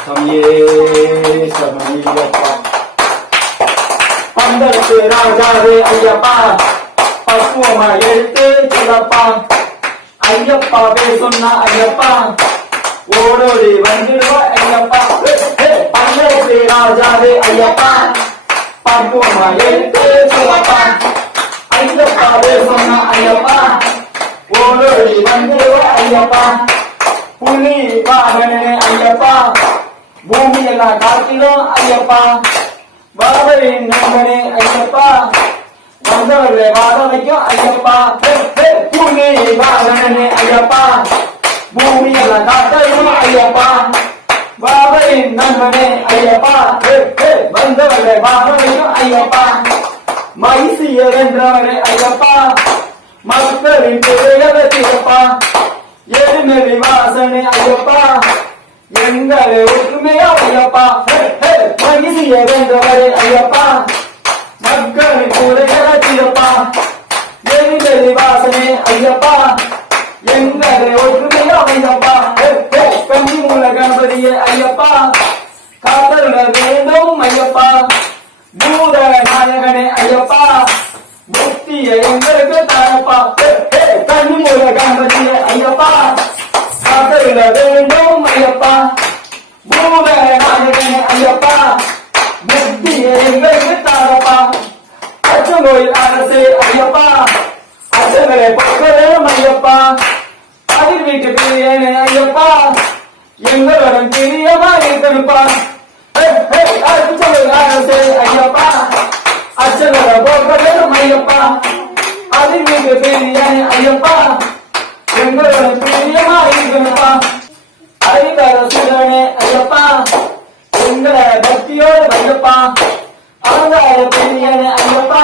சமயே சமயப்பா பந்தத்து ராஜாவே ஐயப்பா பக்குவமா எடுத்து சொல்லப்பா ஐயப்பாவே சொன்ன ஐயப்பா ஓடோடி வந்துடுவா ஐயப்பா பந்தத்து ராஜாவே ஐயப்பா பக்குவமா எடுத்து சொல்லப்பா ஐயப்பாவே சொன்ன ஐயப்பா ஓடோடி வந்துடுவா ஐயப்பா புலி வாகனே ஐயப்பா பூமி எல்லாம் காத்திலும் ஐயப்பா பாபரின் நண்பனே ஐயப்பா வந்தவர்களை வாழ வைக்கும் ஐயப்பா புலி வாகனே ஐயப்பா பூமி எல்லாம் காத்திலும் ஐயப்பா பாபரின் நண்பனே ஐயப்பா வந்தவர்களை வாழ வைக்கும் ஐயப்பா மைசிய வென்றவனே ஐயப்பா மக்களின் பிள்ளைகளை தீர்ப்பா ஏழுமதி வாசனே ஐயப்பா எங்களை ஒற்றுமையா ஐயப்பா மகிழ்ச்சிய வென்றவரே ஐயப்பா மக்களின் குறைகளை தீர்ப்பா ஏழுமதி வாசனே ஐயப்பா எங்களை ஒற்றுமையா ஐயப்பா கன்னி மூல கணபதியே ஐயப்பா காத்தருள வேண்டும் ஐயப்பா பூத நாயகனே ஐயப்பா புத்திய எங்களுக்கு தாரப்பா கன்னி மூல கணபதியே ஐயப்பா காத்தருள வேண்டும் ஐயப்பா பூத நாயகனே ஐயப்பா புத்திய எங்களுக்கு தாரப்பா அச்சங்கோயில் அரசே ஐயப்பா அச்சங்களை பக்கவேணும் ஐயப்பா அதில் வீட்டு பிரியனே ஐயப்பா எங்களுடன் பிரியமா இருக்கணுப்பா அச்சங்கோயில் அரசே ஐயப்பா அச்சங்களை போக்கவேணும் ஐயப்பா அதில் வீட்டு பிரியனே ஐயப்பா எங்களுடன் பிரியமா இருக்கணுப்பா அறிவர சுடனே ஐயப்பா எங்களை பக்தியோடு ஐயப்பா அவங்கார பிரியனே ஐயப்பா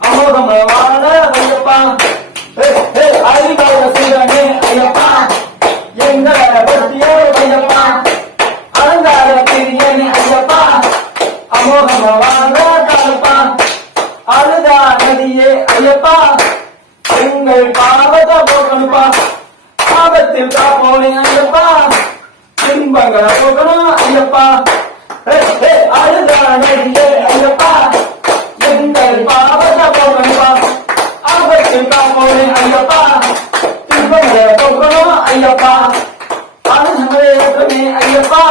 அமோகமான ஐயப்பா அறிவர சுடனே ஐயப்பா எங்களை பக்தியோடு ஐயப்பா அவங்கார பிரியனே ஐயப்பா அமோகமான காலப்பா அழுதா நதியே ஐயப்பா எங்கள் பாவத்தை போக்கணுப்பா பாவத்தில் காப்போனே ஐயப்பா துன்பங்களை போக்கணும் ஐயப்பா அழுதா நதியே ஐயப்பா எங்கள் பாவத்தை போக்கணுப்பா ஆபத்தில் காப்போனே ஐயப்பா துன்பங்களை போக்கணும் ஐயப்பா அழுதமே ஐயப்பா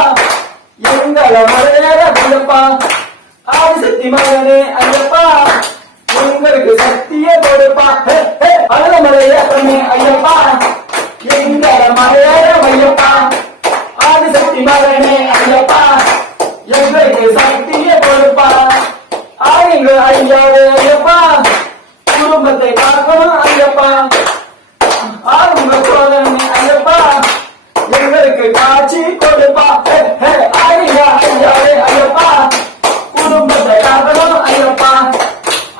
எங்களை மலையேற ஐயப்பா ஆதிசக்தி மகனே ஐயப்பா எங்களுக்கு சக்தியை கொடுப்பா அழுதமலையேற்றமே ஐயப்பா எங்களை மலையேற ஐயப்பா ஆதிசக்தி மகனே ஐயப்பா எங்களுக்கு சக்தியை கொடுப்பா ஆயுங்க ஐயாவே ஐயப்பா குடும்பத்தை காக்கணும் ஐயப்பா ஆயுங்க சோதனை ஐயப்பா எங்களுக்கு காட்சி கொடுப்பா ஆயுங்க ஐயாவே ஐயப்பா குடும்பத்தை காக்கணும் ஐயப்பா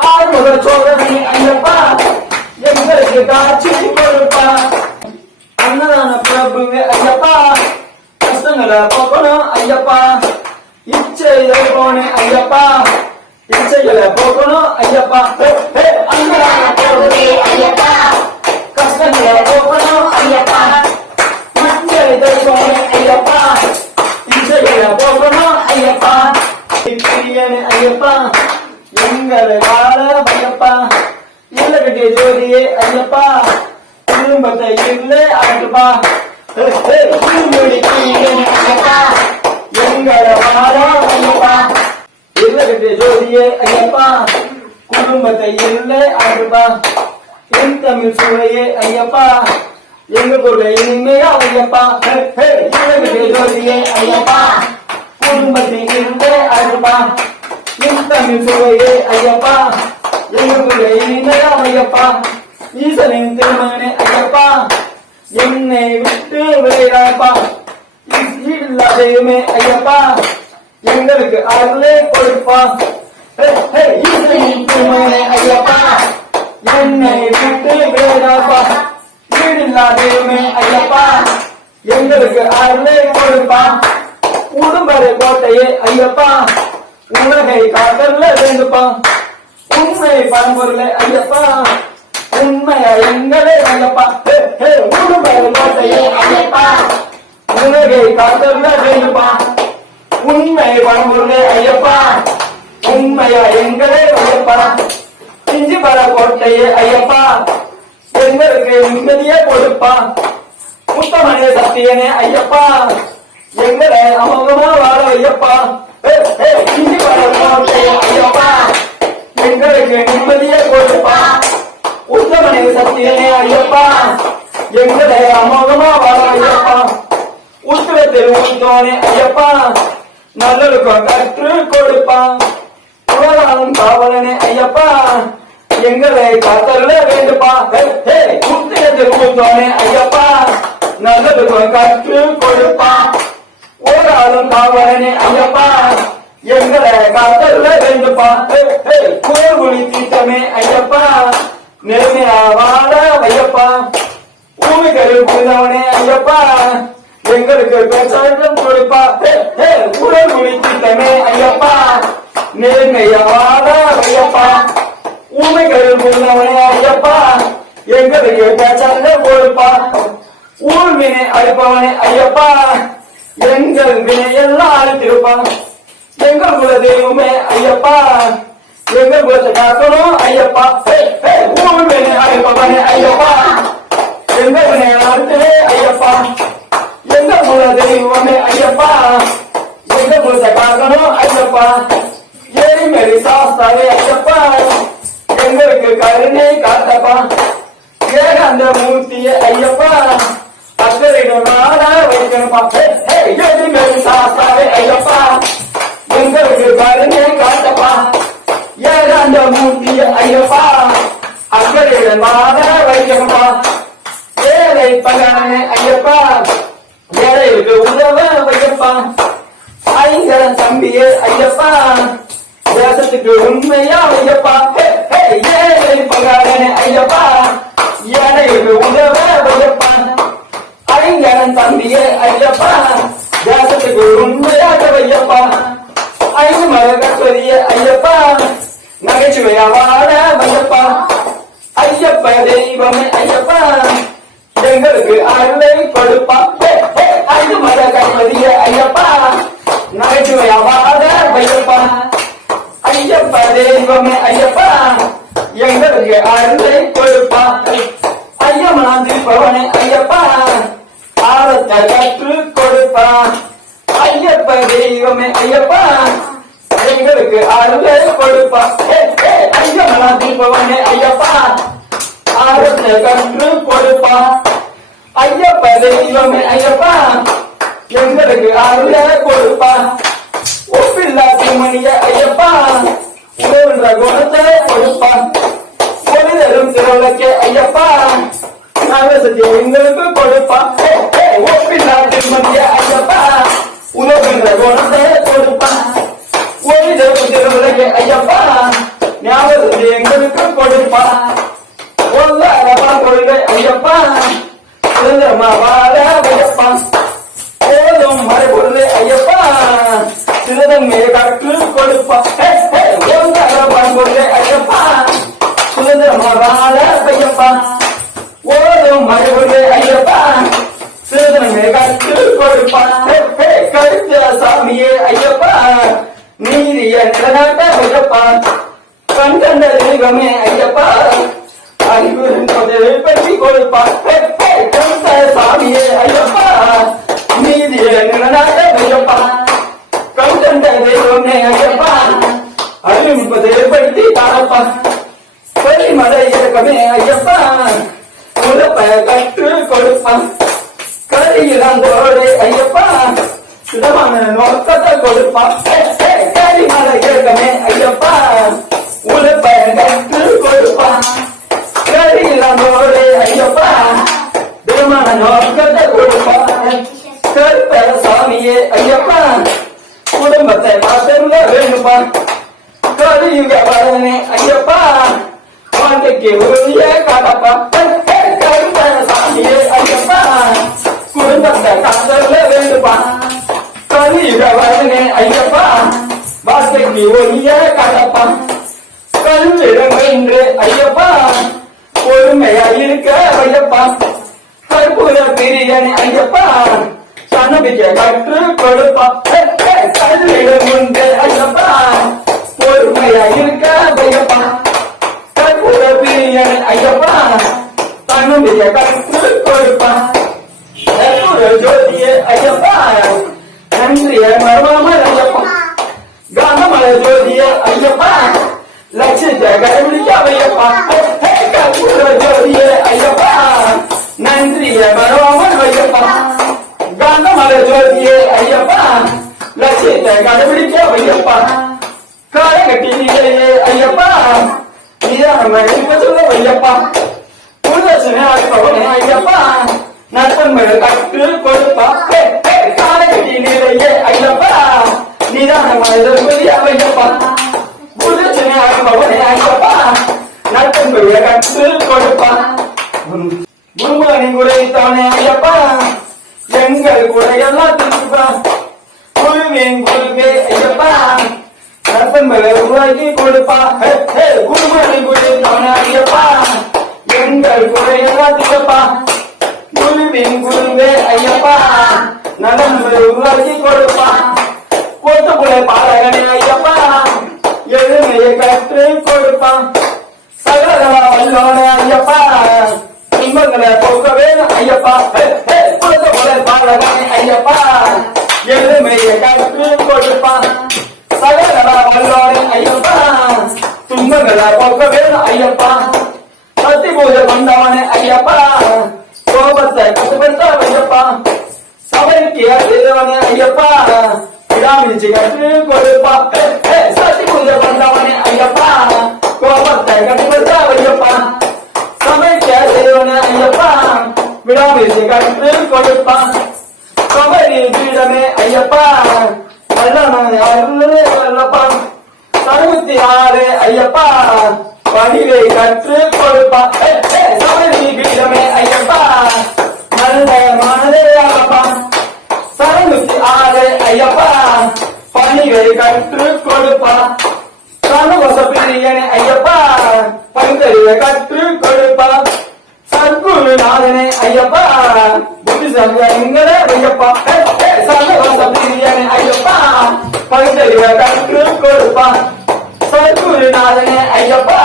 ஆயுங்க சோதனை ஐயப்பா எங்களுக்கு காட்சி கொடுப்பா அன்னதான பிரபுவே ஐயப்பா கஷ்டங்களை போக்கணும் ஐயப்பா இச்சையை போனே ஐயப்பா இச்சைகளை போக்கணும் ஐயப்பா அன்னதான பிரபுவே ஐயப்பா கஷ்டங்களை போக்கணும் ஐயப்பா இச்சையை போனே ஐயப்பா இச்சைகளை போக்கணும் ஐயப்பா பிரியனே ஐயப்பா எங்களை வாழ ஐயப்பா இல்லகட்டிய ஜோதியே ஐயப்பா குடும்பத்தை இல்லை அழைப்பா ஐயப்பா எங்களை வாழ ஐயப்பா இல்லகட்டிய ஜோதியே ஐயப்பா குடும்பத்தை இல்லை அழைப்பா என் தமிழ் சூழையே ஐயப்பா எங்களுடைய இனிமையா ஐயப்பா இல்லகட்டிய ஜோதியே ஐயப்பா குடும்பத்தை இல்லை அழைப்பா என் தமிழ் சூழையே ஐயப்பா எங்களுடைய இனிமையா ஐயப்பா ஈசனின் திருமகனே ஐயப்பா என்னை விட்டு விளையாப்பா இல்லாதையுமே ஐயப்பா எங்களுக்கு அருளே கொடுப்பா ஈசனின் திருமகனே ஐயப்பா என்னை விட்டு விளையாப்பா வீடில்லாதையுமே ஐயப்பா எங்களுக்கு அருளே கொடுப்பா உடும்பரை கோட்டையே ஐயப்பா உலகை காதல்ல வேண்டுப்பா உண்மை பரம்பொருளை ஐயப்பா உண்மையா எங்களே ஐயப்பா உடும்பரை காத்தல்ல வேண்டுப்பா உண்மை பரம்பொருளே ஐயப்பா உண்மையா எங்களே ஐயப்பா இஞ்சி பர கோட்டையே ஐயப்பா எங்களுக்கு நிம்மதியே கொடுப்பா முத்தமனே சத்தியனே ஐயப்பா எங்களை அமோகமா வாழ ஐயப்பா இஞ்சி பர கோட்டையே ஐயப்பா எங்களுக்கு நிம்மதியே கொடுப்பா உத்தமனே சத்தியனே ஐயப்பா எங்களை அமோகமா வாழ ஐயப்பா உத்தரத்தில் உத்தோனே ஐயப்பா நல்லொழுக்கம் கற்று கொடுப்பா உலகம் காவலனே ஐயப்பா எங்களை காத்தருள வேண்டுப்பா உத்தரத்தில் உத்தோனே ஐயப்பா நல்லொழுக்கம் கற்று கொடுப்பா ஓராளும் காவலனே ஐயப்பா எங்களை காத்தருள வேண்டுப்பா கோகுலி தீட்டமே ஐயப்பா நேர்மையா வாழ ஐயப்பா பூமிகளில் புரிந்தவனே ஐயப்பா எங்களுக்கு பேசாட்டம் கொடுப்பா குரல் முடித்தமே ஐயப்பா நேர்மையா வாழ ஐயப்பா பூமிகளில் புரிந்தவனே ஐயப்பா எங்களுக்கு பேசாட்டம் கொடுப்பா ஊழ்வினை அழிப்பவனே ஐயப்பா எங்கள் வினையெல்லாம் அழித்திருப்பான் எங்கள் குல தெய்வமே ஐயப்பா எங்கள் குலத்தை காக்கணும் ஐயப்பா ஊழ்வினை அழிப்பவனே ஐயப்பா எங்கள் வினை அழித்தவே ஐயப்பா எங்கள் குல தெய்வமே ஐயப்பா எங்கள் குலத்தை காக்கணும் ஐயப்பா ஏரிமேரி சாஸ்தாவே ஐயப்பா எங்களுக்கு கருணை காத்தப்பா ஏகாந்த மூர்த்தியே ஐயப்பா அக்கறையிடம் நாட வைக்கணும்பா ஏரிமேரி சாஸ்தாவே ஐயப்பா எங்களுக்கு கருணை காத்தப்பா ஏகாந்த மூர்த்தியே ஐயப்பா அக்கறையிடம் நாட வைக்கணும்பா ஏழை பகனே ஐயப்பா ஏழைகளுக்கு உதவ வையப்பா ஐங்கரன் தம்பியே ஐயப்பா தேசத்துக்கு உண்மையா ஐயப்பா ஏழை பகனே ஐயப்பா ஏழைகளுக்கு உதவ வையப்பா ஐங்கரன் தம்பியே ஐயப்பா தேசத்துக்கு உண்மையாக வையப்பா ஐமர கற்பதியே ஐயப்பா நகைச்சுவையா வாழ வையப்பா ஐயப்ப தெய்வமே ஐயப்பா எங்களுக்கு அருளை கொடுப்பா ஐந்து மத கற்பதிய ஐயப்பா நகைச்சுவையா வாழ வையப்பா ஐயப்ப தெய்வமே ஐயப்பா எங்களுக்கு அருளை கொடுப்பா ஐயமனா தீபவனே ஐயப்பா ஆரத்தை கற்று கொடுப்பா ஐயப்ப தெய்வமே ஐயப்பா எங்களுக்கு அருளை கொடுப்பா ஐயமனா தீபவனே ஐயப்பா ஆரத்தை கற்று கொடுப்பா ஐயப்ப தெய்வமே ஐயப்பா எங்களுக்கு அருளை கொடுப்பா ஒப்பில்லா சிம்மணிய ஐயப்பா உணவுன்ற குணத்தை கொடுப்பா பொலிதரும் திருவிளக்கே ஐயப்பா நாகசத்தை எங்களுக்கு கொடுப்பா ஒப்பில்லா சிம்மணிய ஐயப்பா உணவுன்ற குணத்தை கொடுப்பா ஒலிதரும் திருவிளக்கே ஐயப்பா ஞாபகத்தை எங்களுக்கு கொடுப்பா கொள்கை ஐயப்பா சுதந்திரமா வாழ ஐயப்பா போதும் மறைபொருளே ஐயப்பா சிறுதன்மை கற்று கொடுப்பா பொருளே ஐயப்பா சுதந்திரமா வாழ ஐயப்பா போதும் மறைபொருளே ஐயப்பா சிறுதன்மை கற்று கொடுப்பா கருத்த சாமியே ஐயப்பா நீதிய நிலநாட்ட ஐயப்பா கண்கண்ட தெய்வமே ஐயப்பா பற்றி கொடுப்பா சாமியே ஐயப்பா நீதியை நிலநாட்ட ஐயப்பா கண்கண்ட தெய்வமே ஐயப்பா அறிவிப்பதை படுத்தி தாரப்பா பரிமலை இயக்கமே ஐயப்பா உழப்ப கற்று கொடுப்பா கரியிலங்கோடு ஐயப்பா சுதமான நோக்கத்தை கொடுப்பா கரிமலை இயக்கமே ஐயப்பா உழப்ப கற்று கொடுப்பா கரியிலங்கோடு ஐயப்பா திருமண நோக்கத்தை கொடுப்பா கருப்ப சாமியே ஐயப்பா குடும்பத்தை மாற்ற வேண்டுமா கலியுக வரனே ஐயப்பா வாழ்க்கைக்கு உறுதிய காட்டப்பா கருப்ப சாமியே ஐயப்பா குடும்பத்தை காத்தல்ல வேண்டுமா கலியுக வரனே ஐயப்பா வாழ்க்கைக்கு ஒளிய காட்டப்பா கல்விடம் என்று ஐயப்பா பொறுமையா இருக்க ஐயப்பா கற்பூர பிரியன் ஐயப்பா தன்னம்பிக்கை கற்று கொடுப்பா கல்வியில முன்பே ஐயப்பா பொறுமையா இருக்க ஐயப்பா கற்பூர பிரியன் ஐயப்பா தன்னம்பிக்கை கற்று கொடுப்பா கற்பூர ஜோதியே ஐயப்பா நன்றிய மர்மமல் ஐயப்பா காந்தமல ஜோதியே ஐயப்பா லட்சியத்தை கடைபிடிக்க ஐயப்பா கற்பூர ஜோதியே ஐயப்பா நன்றிய மர்மமல் ஐயப்பா காந்தமல ஜோதியே ஐயப்பா லட்சியத்தை கடைபிடிக்க ஐயப்பா காலகட்டி நீரையே ஐயப்பா நீதான் இருக்க சொல்ல ஐயப்பா புதுதர்சனை அற்பவனே ஐயப்பா நற்பண்பை கற்று கொடுப்பா காலகட்டி நீரையே ஐயப்பா நீதான் ஐயப்பா புதுதர்சனை அற்பவனே ஐயப்பா நற்பண்பை கற்று கொடுப்பா குருமணி குறைத்தானே ஐயப்பா எங்கள் குறையெல்லாம் திருப்பா குருவின் குருவே ஐயப்பா நற்பண்பை உருவாக்கி கொடுப்பா குருமணி குறைத்தானே ஐயப்பா எங்கள் குறையெல்லாம் திருப்பா குருவின் குருவே ஐயப்பா நலன்பை உருவாக்கி கொடுப்பா கோட்டப்புலை பாலகனே ஐயப்பா எளிமையை கற்று கொடுப்பா சகலகலா வல்லோனே ஐயப்பா துன்பங்களை போக்க வேணும் ஐயப்பா கோட்டப்புலை பாலகனே ஐயப்பா எளிமையை கற்று கொடுப்பா சகலகலா வல்லோனே ஐயப்பா துன்பங்களை போக்க வேணும் ஐயப்பா சக்தி பூஜை கொண்டவனே ஐயப்பா கோபத்தை கட்டுப்படுத்த ஐயப்பா சபைக்கு அறிந்தவனே ஐயப்பா விடாமிச்சு கற்று கொடுப்பா சக்தி பூஜை கொண்டவனே ஐயப்பா கோபத்தை கட்டுப்படுத்த ஐயப்பா சபைக்கு அறிந்தவனே ஐயப்பா விடாமிச்சு கற்று கொடுப்பா சபரி பீடமே ஐயப்பா வல்லப்பா 66 ஐயப்பா பணிவை கற்று கொடுப்பா சபரி பீடமே ஐயப்பா நல்ல மனதே ஐயப்பா 66 ஐயப்பா பணிவை கற்று கொடுப்பா சமவச பிரியனே ஐயப்பா பங்கறிவை கற்று கொடுப்பா சத்குருநாதனே ஐயப்பா புத்திசங்கரே ஐயப்பா சமவச பிரியனே ஐயப்பா பங்கறிவை கற்று கொடுப்பா சத்குருநாதனே ஐயப்பா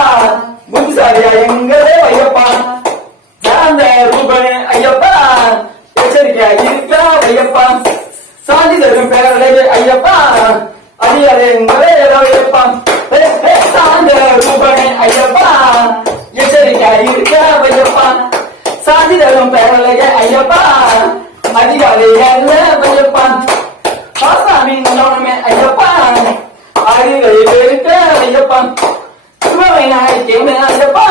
புத்திசாலியங்களே ஐயப்பா சாந்த ரூபனே ஐயப்பா எச்சரிக்கையா இருக்கா ஐயப்பா சாந்தி தரும் பேரழகே ஐயப்பா அடியங்களே ஐயப்பா சாந்த ரூபனே ஐயப்பா எச்சரிக்கையா இருக்கா ஐயப்பா சாந்தி தரும் பேரழகே ஐயப்பா அதிகாரிகளே ஐயப்பா சாமி நல்லவனமே ஐயப்பா அறிவை இருக்க ஐயப்பா சிவவிநாயகமே ஐயப்பா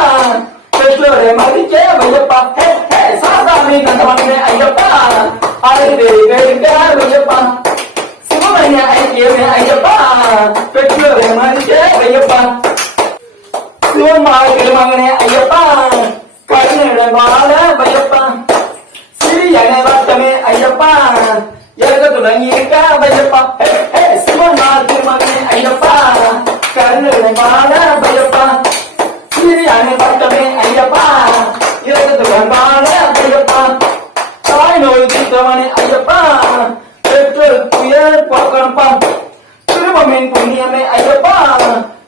பெற்றோரை மதிக்க ஐயப்பா சாதாமி கண்டவனே ஐயப்பா அறிவை இருக்க ஐயப்பா சிவவிநாயகமே ஐயப்பா பெற்றோரை மதிக்க ஐயப்பா சிவமாய் மகனே ஐயப்பா கருணிடம் வாழ ஐயப்பா சிறியனை வட்டமே ஐயப்பா தொடங்கி இருக்க ஐயப்பா சிவநாத் மகனே ஐயப்பா கருணை மாட ஐயப்பா சிறியனை பட்டமே ஐயப்பா இறக்கத்துடன் மாட ஐயப்பா தாய் நோய் தீர்த்தவனே ஐயப்பா பெற்றோர் துயர் போக்கணுப்பா திருமமின் புண்ணியமே ஐயப்பா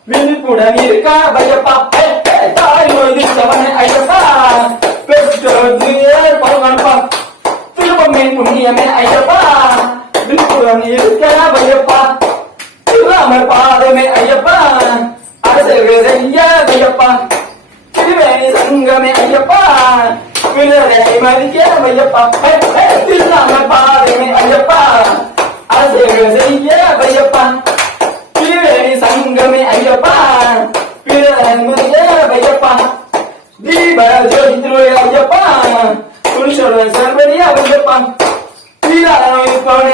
விழிப்புடன் இருக்க ஐயப்பா தாய் நோய் தீர்த்தவனே ஐயப்பா பெற்றோர் துயர் போக்கணுப்பா திருமமின் புண்ணியமே ஐயப்பா விழிப்புடன் இருக்க ஐயப்பா திருராமர் பாதமே ஐயப்பா அரசர்கள் ஐயப்பா திருவேணி சங்கமே ஐயப்பா விழரை மதிக்க ஐயப்பா திருராமர் பாதமே ஐயப்பா அரசர்கள் ஐயப்பா திருவேணி சங்கமே ஐயப்பா விழரை மதிக்க ஐயப்பா தீப ஜோதி திருவே ஐயப்பா புருஷோட சர்வரியா ஐயப்பா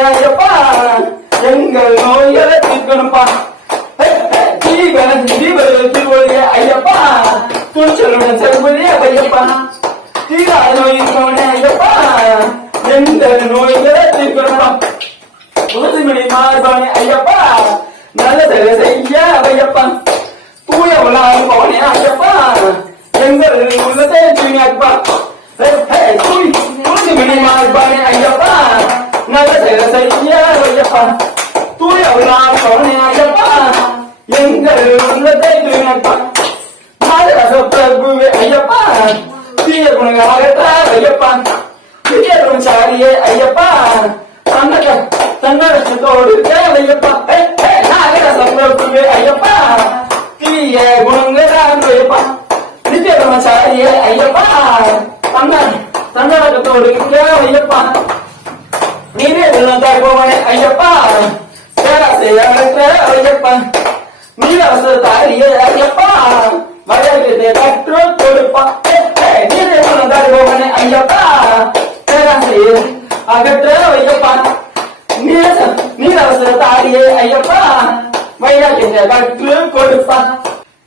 ஐயப்பா எங்கள் நோய்களை தீர்க்கணும்பா திருவள்ளுவ ஐயப்பா துணிச்சலுடன் செல்வதே ஐயப்பா தீரா நோய் ஐயப்பா எங்கள் நோய்களை தீர்க்கணும்பா உறுதிமணி மார்பானே ஐயப்பா நல்லதை செய்ய ஐயப்பா தூய உலகம் போனே ஐயப்பா எங்கள் உள்ளதை தூய்மையாப்பா உறுதிமணி மார்பானே ஐயப்பா நல்ல செயல செய்ய ஐயப்பா தூயவளாம் சோனே ஐயப்பா எங்கள் உள்ளத்தை தூய்மைப்பா மாதரச பிரபுவே ஐயப்பா தீய குணங்கள் அகற்றார் ஐயப்பா தீய குணசாரியே ஐயப்பா தன்னரசத்தோடு ஐயப்பா நாகரச பிரபுவே ஐயப்பா தீய குணங்கள் ஐயப்பா நித்திய குணசாரியே ஐயப்பா தன்னரசத்தோடு ஐயப்பா நீரே போவனே ஐயப்பா ஐயப்பா நீரச தாரியே ஐயப்பா மழையை கற்று கொடுப்பா நீரே போவனே ஐயப்பா அகற்ற ஐயப்பா நீரச தாரியே ஐயப்பா வைராக்கியத்தை கற்று கொடுப்பா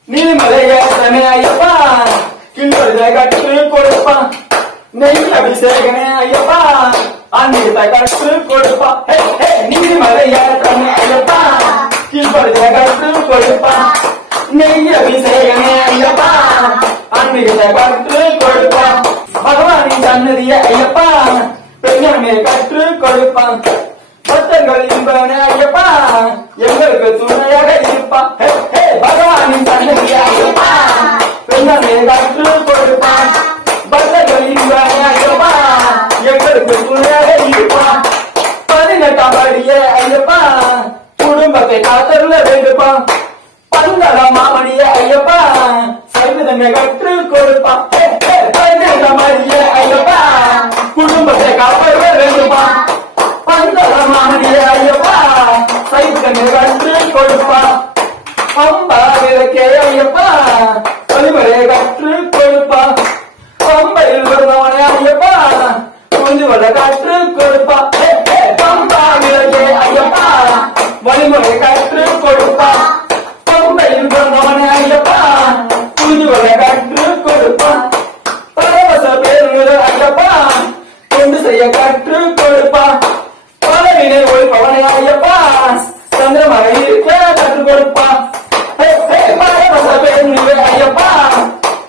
நீர்மலையேசனே ஐயப்பா கிண்டலை கற்று கொடுப்பா நெய் அபிஷேகனே ஐயப்பா ஆன்மீகத்தை கற்று கொடுப்பா நீர்மலையேசனே ஐயப்பா கிண்டலை கற்று கொடுப்பா நெய் அபிஷேகனே ஐயப்பா ஆன்மீகத்தை கற்று கொடுப்பா பகவானின் சன்னதிய ஐயப்பா பெண்ணமே கற்று கொடுப்பா பக்தர்கள் இன்பனே ஐயப்பா எங்களுக்கு துணையாக இருப்பா பகவானின் சன்னதிய ஐயப்பா பெண்ணமே கற்று கொடுப்பா பக்தர்கள் இன்பனே ஐயப்பா எங்களுக்கு துணையாக இருப்பா 18ஆம் படிய ஐயப்பா குடும்பத்தை காத்தருள வேண்டுப்பா 12ஆம் மாமணிய ஐயப்பா சைவதமே கற்று கொடுப்பா 18ஆம் படிய ஐயப்பா குடும்பத்தை காத்தருள வேண்டுப்பா 12ஆம் மாமணிய ஐயப்பா சைவதமே கற்று கொடுப்பா அம்பா விளக்கே ஐயப்பா வழிமுறை கற்று கொடுப்பா பம்பையில் வருபவனே ஐயப்பா குஞ்சுவள கற்று கொடுப்பா பம்பா விளக்கே ஐயப்பா வழிமுறை கற்று கொடுப்பா பம்பையில் வருபவனே ஐயப்பா குஞ்சுவள கற்று கொடுப்பா பரவச பேருங்கள் ஐயப்பா கொண்டு செய்ய கற்று கொடுப்பா பலவினை ஒழிப்பவனே ஐயப்பா சந்திரமலை இருக்க கற்று கொடுப்பா பரவச பேருங்கள் ஐயப்பா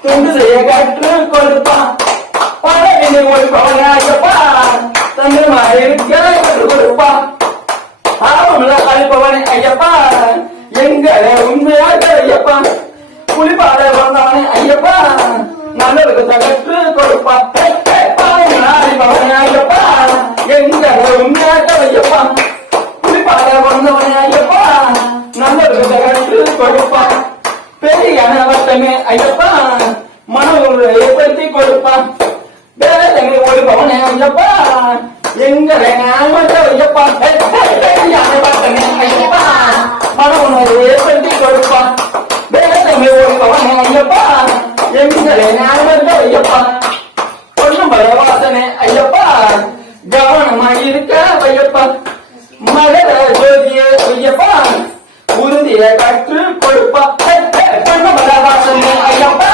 கொண்டு செய்ய கற்று கொடுப்பா பலவினை ஒழிப்பவனே ஐயப்பா சந்திரமலை இருக்க கற்று கொடுப்பா ஆவமுள்ள அழிப்பவனே ஐயப்பா எங்களை உண்மையாக ஐயப்பா புலிப்பாட வந்தவனே ஐயப்பா நல்லதுக்கு தகற்று கொடுப்பா அழிப்பவனே ஐயப்பா எங்களை உண்மையாக ஐயப்பா புலிப்பாட வந்தவனே ஐயப்பா நல்லதுக்கு தகற்று கொடுப்பா பெரிய வட்டமே ஐயப்பா மனதை ஏற்படுத்தி கொடுப்பா வேதனை ஒழிப்பவனே ஐயப்பா எங்களை ஐயப்பா வட்டமே ஐயப்பா மனதை ஏற்படுத்தி கொடுப்பா வேதனை ஒழிப்பவனே ஐயப்பா எங்களை ஐயப்பா பொண்ணும் பரவாசனே ஐயப்பா கவனமாக இருக்க ஐயப்பா மகர ஜோதிய ஐயப்பா உறுதிய கற்று கொடுப்பா பொண்ணும் பரவாசனே ஐயப்பா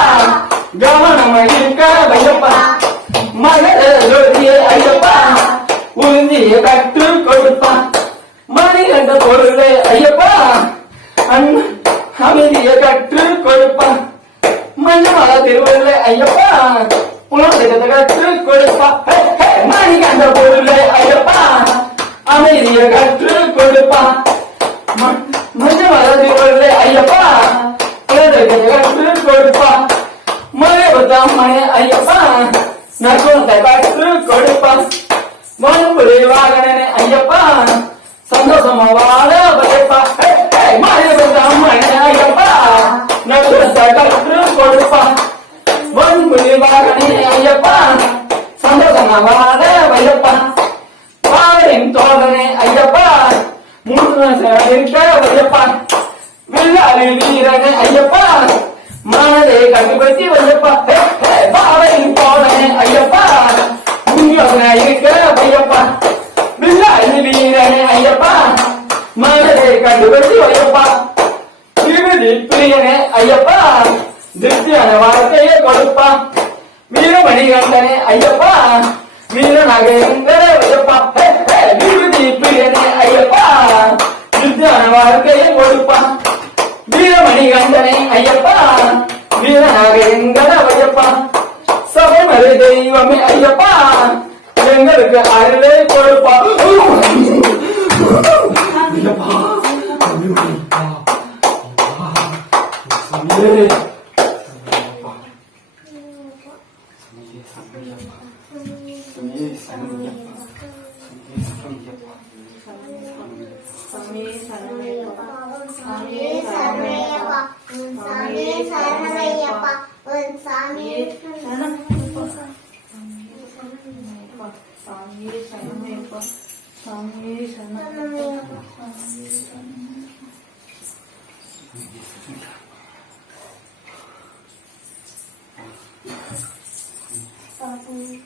கவனமாக இருக்க ஐயப்பா மகர ஜோதிய ஐயப்பா உறுதிய கற்று கொடுப்பா மணி என்ற பொருளை ஐயப்பா அமைதிய கற்று கொடுப்பா மஞ்சமல திருவருளை ஐயப்பா புலத்தை கற்று கொடுப்பா மணி என்ற பொருளை ஐயப்பா அமைதிய கற்று கொடுப்பா மஞ்சமல திருவருளை ஐயப்பா புலத்தை கற்று கொடுப்பா மலைபுத்தம்மனே ஐயப்பா நற்குணத்தை கற்று கொடுப்பா மனுபுரி வாகனனே ஐயப்பா சந்தோஷமா வாழ வைப்பா மலைபுத்தம்மனே ஐயப்பா நற்குணத்தை கற்று கொடுப்பா மனுபுரி வாகனே ஐயப்பா சந்தோஷமா வாழ வைப்பா பாரின் தோழனே ஐயப்பா இருக்க வைப்பா வில்லாளி வீரனே ஐயப்பா மனதை கட்டுப்படுத்தி வைப்பா பாரின் தோழனே ஐயப்பா இருக்க வைப்பா வில்லாளி வீரனே ஐயப்பா மனதை கண்டுபடுத்தி வைப்பா விருதி பிரியனே ஐயப்பா திருப்தியான வார்த்தையை கொடுப்பா வீரமணிகண்டனே ஐயப்பா வீரனாக வைப்பா விருதி பிரியனே ஐயப்பா திருப்தியான வாழ்க்கையை கொடுப்பா வீரமணிகண்டனே ஐயப்பா வீரனாக வைப்பா சபைமலை தெய்வமே ஐயப்பா எங்களுக்கு அருளை கொடுப்பா சாமியே சரணமையப்பா. சாமியே சரணமையப்பா. சாமியே சரணமையப்பா. சாமியே சரணமையப்பா. சாமியே சரணமையப்பா. சாமியே சரணமையப்பா. சாமியே சரணமையப்பா. சாமியே